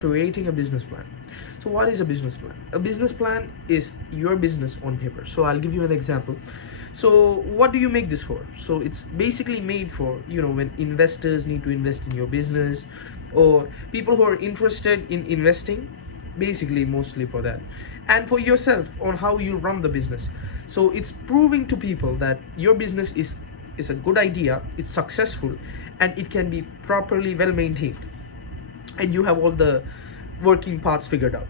creating a business plan. So what is a business plan? A business plan is your business on paper. So I'll give you an example. So what do you make this for? So it's basically made for, when investors need to invest in your business, or people who are interested in investing, basically mostly for that, and for yourself on how you run the business. So it's proving to people that your business is a good idea, it's successful, and it can be properly well maintained, and you have all the working parts figured out.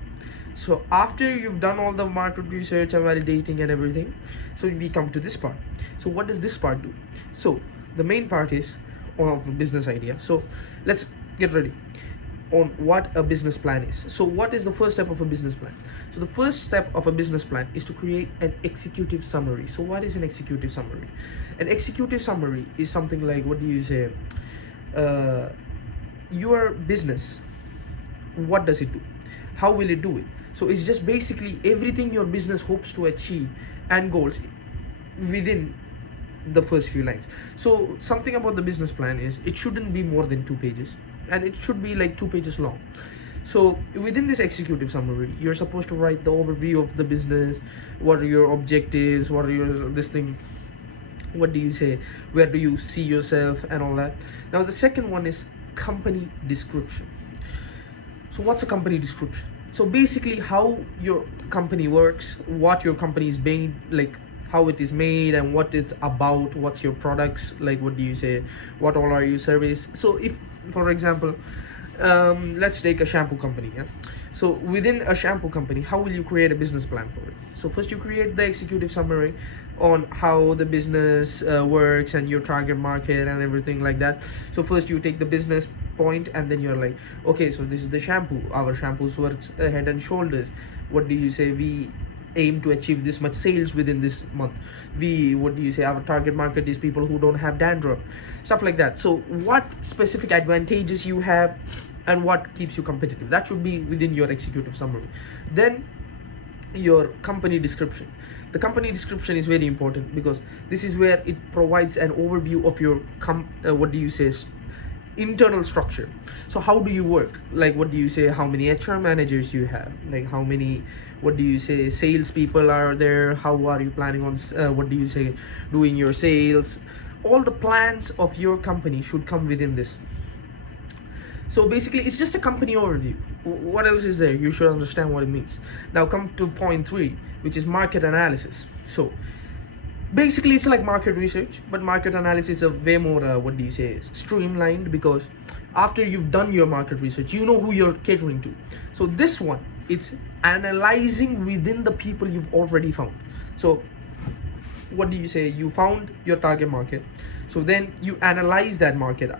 So after you've done all the market research and validating and everything, so we come to this part. So what does this part do? So the main part is of a business idea. So let's get ready on what a business plan is. So what is the first step of a business plan? So the first step of a business plan is to create an executive summary. So what is an executive summary? An executive summary is something like, what do you say, your business, what does it do, how will it do it? So it's just basically everything your business hopes to achieve and goals within the first few lines. So something about the business plan is it shouldn't be more than 2 pages, and it should be like 2 pages long. So within this executive summary, you're supposed to write the overview of the business, what are your objectives, what are your this thing, what do you say, where do you see yourself, and all that. Now the second one is company description. So what's a company description? So basically how your company works, what your company is made, like how it is made and what it's about, what's your products, like what do you say, what all are your service. So if, for example, let's take a shampoo company, yeah. So within a shampoo company, how will you create a business plan for it? So first you create the executive summary on how the business works and your target market and everything like that. So first you take the business point, and then you're like, okay, so this is the shampoo, our shampoos works head and shoulders, what do you say, we aim to achieve this much sales within this month, we, what do you say, our target market is people who don't have dandruff, stuff like that. So what specific advantages you have and what keeps you competitive, that should be within your executive summary. Then your company description. The company description is very important because this is where it provides an overview of your what do you say, internal structure. So how do you work, like what do you say, how many HR managers you have, like how many, what do you say, sales people are there, how are you planning on what do you say, doing your sales. All the plans of your company should come within this. So basically it's just a company overview. What else is there? You should understand what it means. Now come to point 3, which is market analysis. So basically it's like market research, but market analysis is way more what do you say, streamlined, because after you've done your market research, you know who you're catering to. So this one, it's analyzing within the people you've already found. So what do you say, you found your target market, so then you analyze that market,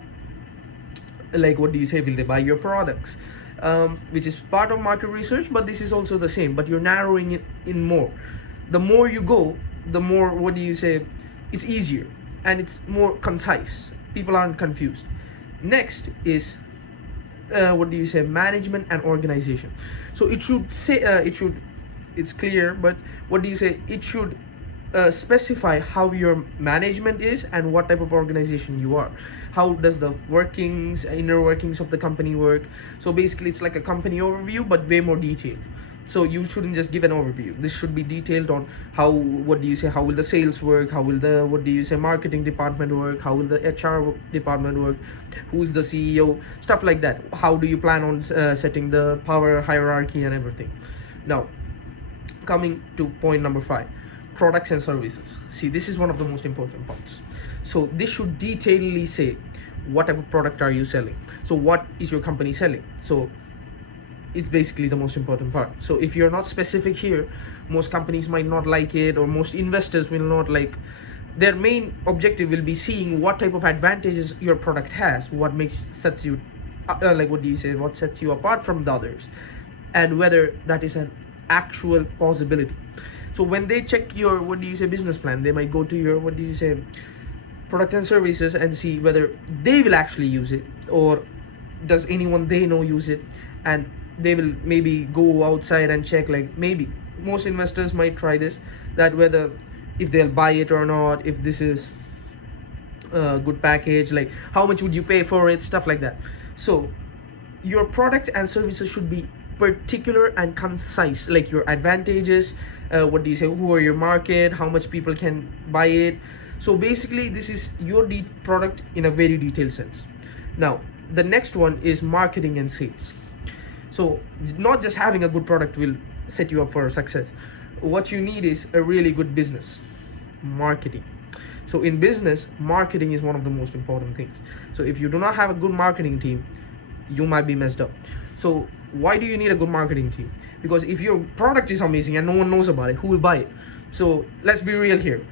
like what do you say, will they buy your products, which is part of market research, but this is also the same, but you're narrowing it in more. The more you go, the more, what do you say, it's easier and it's more concise, people aren't confused. Next is what do you say, management and organization. So it should say it's clear, but what do you say, it should specify how your management is and what type of organization you are, how does the workings, inner workings of the company work. So basically it's like a company overview, but way more detailed. So you shouldn't just give an overview, this should be detailed on how, what do you say, how will the sales work, how will the, what do you say, marketing department work, how will the HR department work, who's the CEO, stuff like that. How do you plan on setting the power hierarchy and everything. Now coming to point number 5, products and services. See, this is one of the most important parts. So this should detailedly say what type of product are you selling, so what is your company selling. So it's basically the most important part. So if you're not specific here, most companies might not like it, or most investors will not like. Their main objective will be seeing what type of advantages your product has, what sets you like what do you say, what sets you apart from the others, and whether that is an actual possibility. So when they check your, what do you say, business plan, they might go to your, what do you say, product and services and see whether they will actually use it, or does anyone they know use it. And they will maybe go outside and check, like maybe most investors might try this, that whether if they'll buy it or not, if this is a good package, like how much would you pay for it, stuff like that. So your product and services should be particular and concise, like your advantages, what do you say, who are your market, how much people can buy it. So basically this is your product in a very detailed sense. Now the next one is marketing and sales. So not just having a good product will set you up for success. What you need is a really good business marketing. So in business, marketing is one of the most important things. So if you do not have a good marketing team, you might be messed up. So why do you need a good marketing team? Because if your product is amazing and no one knows about it, who will buy it? So let's be real here.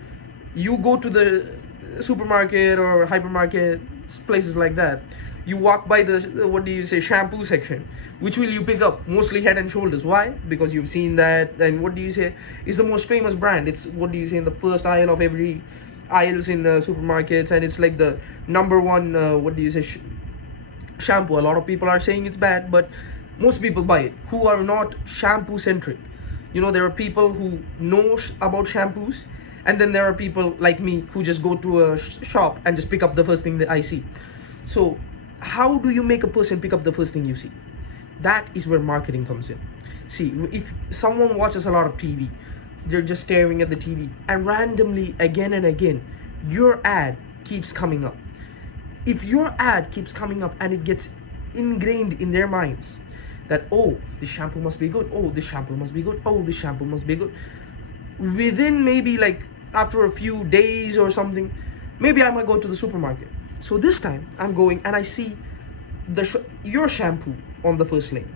You go to the supermarket or hypermarket, places like that, you walk by the what do you say, shampoo section, which will you pick up? Mostly Head and Shoulders. Why? Because you've seen that, and what do you say, is the most famous brand. It's what do you say, in the first aisle of every aisles in supermarkets, and it's like the number one what do you say, shampoo. A lot of people are saying it's bad, but most people buy it who are not shampoo centric. You know, there are people who know about shampoos, and then there are people like me who just go to a shop and just pick up the first thing that I see. So how do you make a person pick up the first thing you see? That is where marketing comes in. See, if someone watches a lot of TV, they're just staring at the TV, and randomly again and again your ad keeps coming up. If your ad keeps coming up and it gets ingrained in their minds that, oh, this shampoo must be good, oh, this shampoo must be good, oh, this shampoo must be good, within maybe like after a few days or something, maybe I might go to the supermarket. So this time I'm going and I see your shampoo on the first lane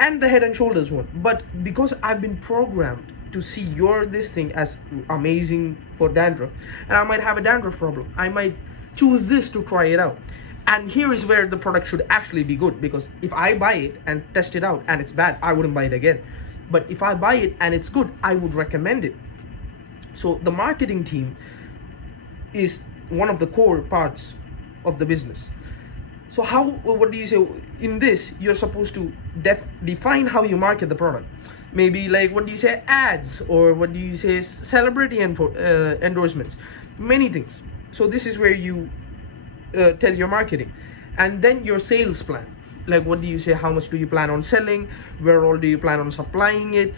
and the Head and Shoulders one, but because I've been programmed to see your this thing as amazing for dandruff, and I might have a dandruff problem, I might choose this to try it out. And here is where the product should actually be good, because if I buy it and test it out and it's bad, I wouldn't buy it again. But if I buy it and it's good, I would recommend it. So the marketing team is one of the core parts of the business. So how, what do you say, in this you're supposed to define how you market the product. Maybe like, what do you say, ads, or what do you say, celebrity endorsements, many things. So this is where you tell your marketing. And then your sales plan, like what do you say, how much do you plan on selling, where all do you plan on supplying it,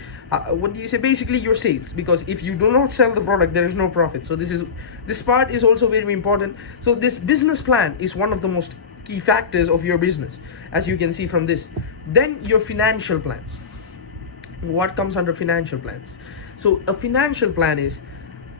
what do you say, basically your sales. Because if you do not sell the product, there is no profit. So this part is also very important. So this business plan is one of the most key factors of your business, as you can see from this. Then your financial plans. What comes under financial plans? So a financial plan is,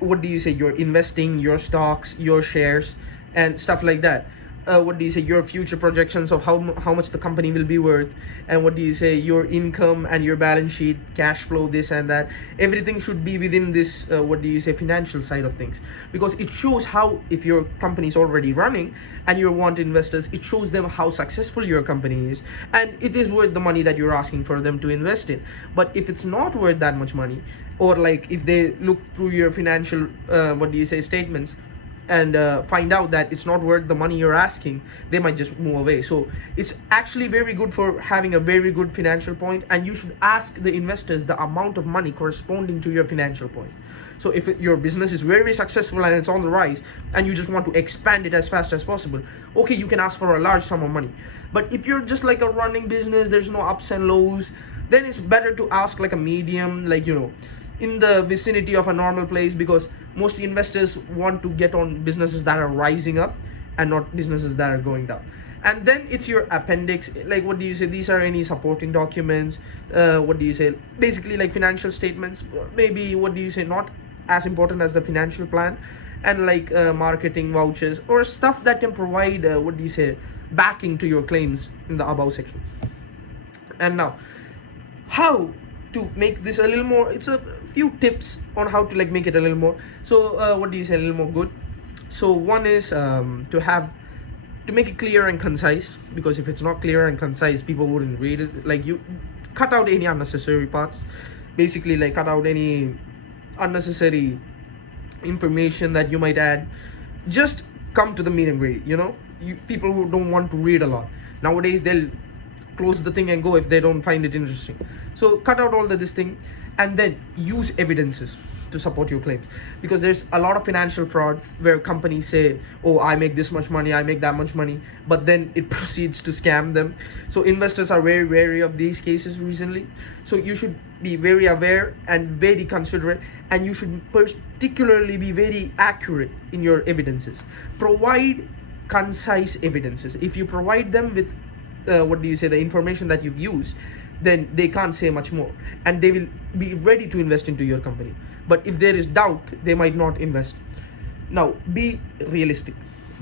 what do you say, your investing, your stocks, your shares, and stuff like that. What do you say, your future projections of how much the company will be worth, and what do you say, your income and your balance sheet, cash flow, this and that. Everything should be within this what do you say, financial side of things, because it shows how, if your company is already running and you want investors, it shows them how successful your company is, and it is worth the money that you're asking for them to invest in. But if it's not worth that much money, or like if they look through your financial what do you say, statements, and find out that it's not worth the money you're asking, they might just move away. So it's actually very good for having a very good financial point, and you should ask the investors the amount of money corresponding to your financial point. So if your business is very successful and it's on the rise, and you just want to expand it as fast as possible, okay, you can ask for a large sum of money. But if you're just like a running business, there's no ups and lows, then it's better to ask like a medium, like, you know, in the vicinity of a normal place, because most investors want to get on businesses that are rising up and not businesses that are going down. And then it's your appendix, like what do you say, these are any supporting documents, what do you say, basically like financial statements, maybe what do you say, not as important as the financial plan, and like marketing vouchers or stuff that can provide what do you say, backing to your claims in the above section. And now, how to make this a little more, it's a few tips on how to like make it a little more, so what do you say, a little more good. So one is to make it clear and concise, because if it's not clear and concise, people wouldn't read it. Like, you cut out any unnecessary parts, basically like cut out any unnecessary information that you might add. Just come to the meat and gravy, you know. People who don't want to read a lot nowadays, they'll close the thing and go if they don't find it interesting. So cut out all this thing, and then use evidences. to support your claims, because there's a lot of financial fraud where companies say, oh, I make this much money, I make that much money, but then it proceeds to scam them. So investors are very wary of these cases recently. So you should be very aware and very considerate, and you should particularly be very accurate in your evidences. Provide concise evidences. If you provide them with the information that you've used, then they can't say much more, and they will be ready to invest into your company. But if there is doubt, they might not invest. Now, be realistic.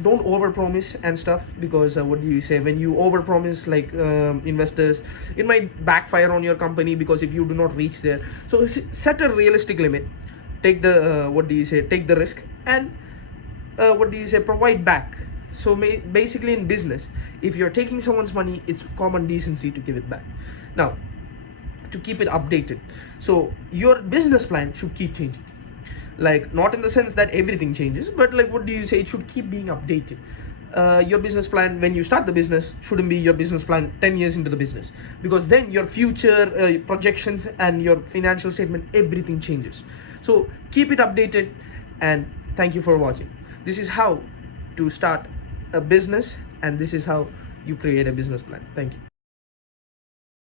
Don't overpromise and stuff, because when you overpromise, like investors, it might backfire on your company, because if you do not reach there. So set a realistic limit. Take the take the risk, and provide back. So basically in business, if you're taking someone's money, it's common decency to give it back. Now, to keep it updated, so your business plan should keep changing, like not in the sense that everything changes, but like it should keep being updated. Your business plan when you start the business shouldn't be your business plan 10 years into the business, because then your future projections and your financial statement, everything changes. So keep it updated, and thank you for watching. This is how to start a business, and this is how you create a business plan. Thank you.